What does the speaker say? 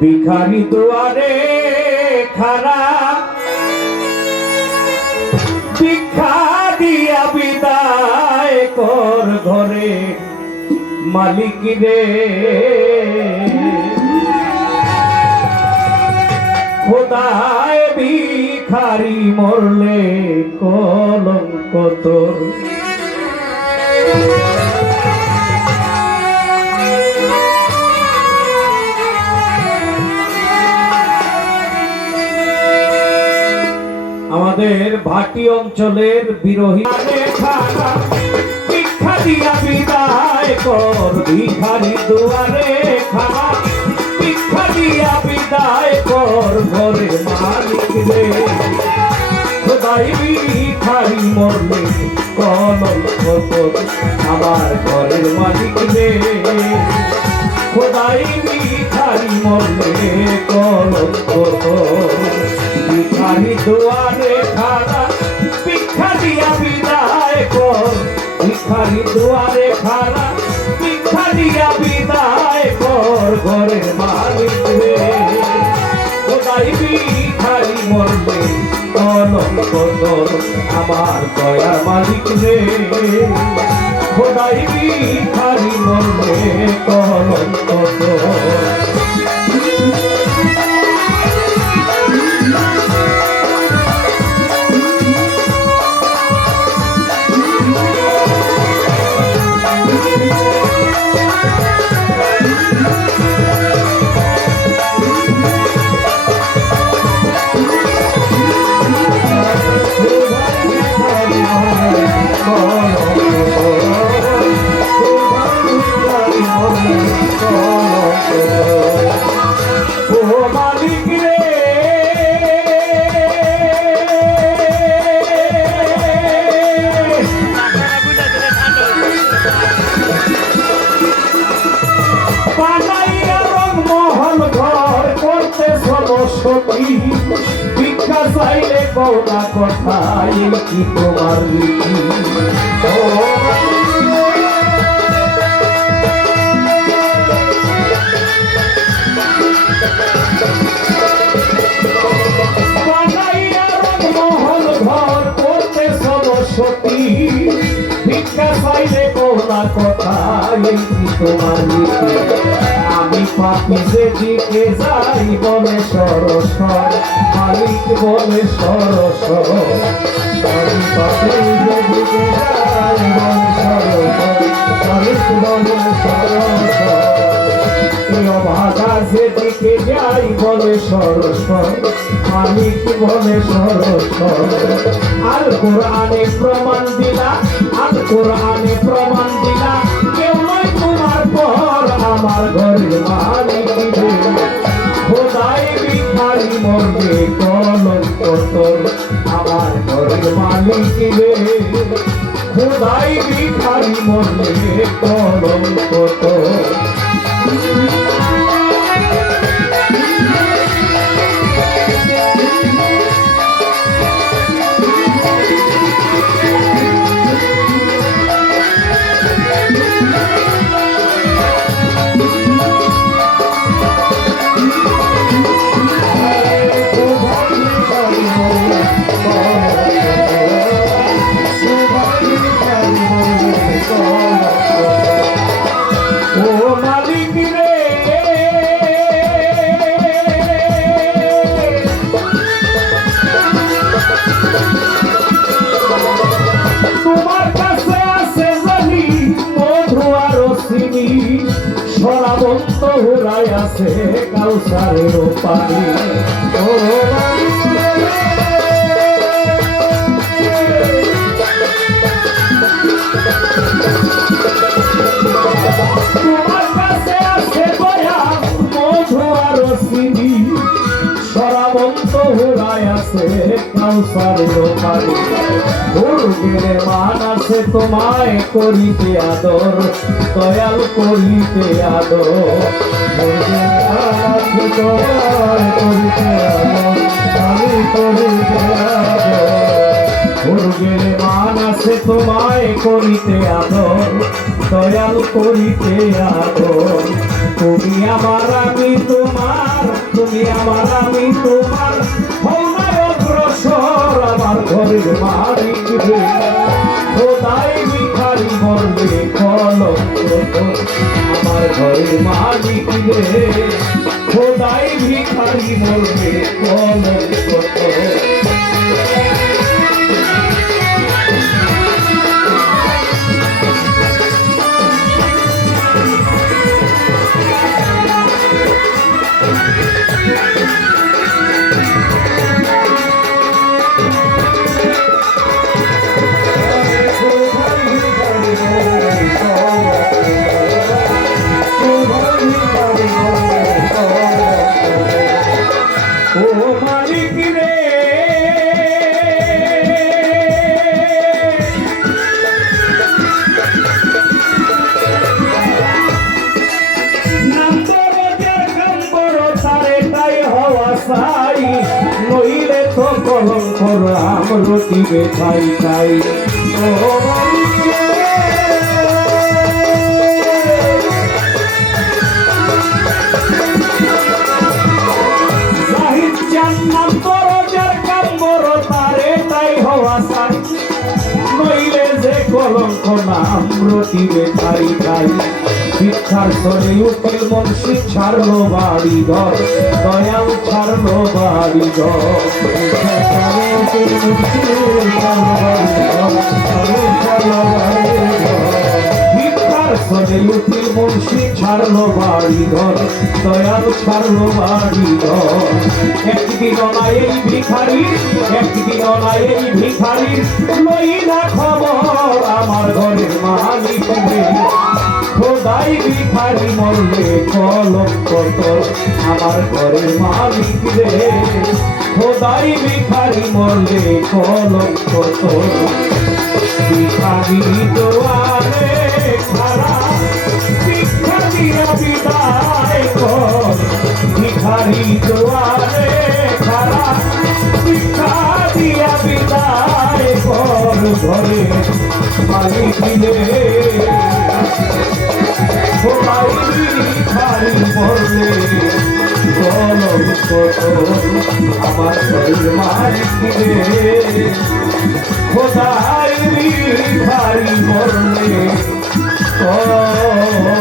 ভিখারি দুয়ারে খারা ভিক্ষা দিয়া বিদায় কর ঘরে মালিক রে খোদায় ভিখারি মরলে কলঙ্ক তোর আমাদের ভাটি অঞ্চলের বিরোহী ভিক্ষা দিয়া বিদায় কর ভিখারি দুয়ারে খারা ভিক্ষা দিয়া বিদায় কর ঘরের মালিক রে খোদাই ভিখারি মরলে কলঙ্ক তোর আমার ঘরের মালিক রে খোদাই ভিখারি মরলে কলঙ্ক তোর ভিখারি দুয়ারে খারা ভিক্ষা দিয়া বিদায় কর ভিখারি দুয়ারে খারা ভিক্ষা দিয়া বিদায় কর ঘরের মালিক রে খোদাই ভিখারি মরলে কলঙ্ক তোর আমার দয়ার মালিক রে খোদাই ভিখারি মরলে কলঙ্ক তোর ভিক্ষা চাইলে কৌনা কথাই কি তোমার মহল ঘর করতে সরস্বতী ভিক্ষা চাইলে কৌনা কথাই কি তোমার আমি পাপি যেদিকে যাই বলে সরস্বর মালিক বলে সরস্বর আমি পাপি যেদিকে যাই বলে সরস্বর মালিক বলে সরস্বর ভাষা যেদিকে যাই বলে সরস্বর মালিক বলে সরস্বর আল কোরআনে প্রমাণ দিলা আল কোরআনে প্রমাণ দিলা কেউ নয় তোমার পর আমার ঘরের মালিক রে খোদাই ভিখারি মরলে কলঙ্ক তোর আমার ঘরের মালিক রে খোদাই ভিখারি মরলে কলঙ্ক তোর সরাবন্ত হুরাই আছে কাউসারের পানি তোমার কাছে আছে দয়া মধু আর চিনি সরাবন্ত হুরাই আছে কাউসারের পানি গেলে মান আছে তোমায় করিতে আদর দয়াল করিতে আদর করিতে আদর আমি করিতে আদর গেলে মান আছে তোমায় করিতে আদর দয়াল করিতে আদর তুমি আমার আমি তোমার তুমি আমার আমি তোমার হও না অগ্রসর আমার ঘরের মালিক রে খোদাই ভিখারি বলবে কলঙ্ক আমার ঘরের মালিক রে খোদাই ভিখারি বলবে কলঙ্ক ও মালিক রে নইলে তো কলঙ্ক রাম রটিবে খাই খাই ও মালিক রে নইলে যে কলঙ্ক নাম রটিবে খাই খাই শিক্ষার সরে উঠিল মনসি ছাড়লো বাড়ি ঘর দয়াল ছাড়লো বাড়ি ঘর সরে উঠিল মনসি ছাড়লো বাড়ি ঘর দয়াল ছাড়লো বাড়ি ঘর একদিন নাই এই ভিখারি একদিন নাই এই ভিখারির লই না খবর আমার ঘরের মালিক রে খোদাই ভিখারি মরলে কলঙ্ক তোর আমার ঘরের মালিক রে খোদাই ভিখারি মরলে কলঙ্ক তোর ভিখারি দোয়ারে খারা ভিক্ষা দিয়া বিদায় কর ভিখারি দোয়ারে খারা ভিক্ষা দিয়া বিদায় কর ঘরে মালিক রে খোদাই ভিখারি মরলে কলঙ্ক তোর আমার ঘরের মালিক রে খোদাই ভিখারি মরলে কলঙ্ক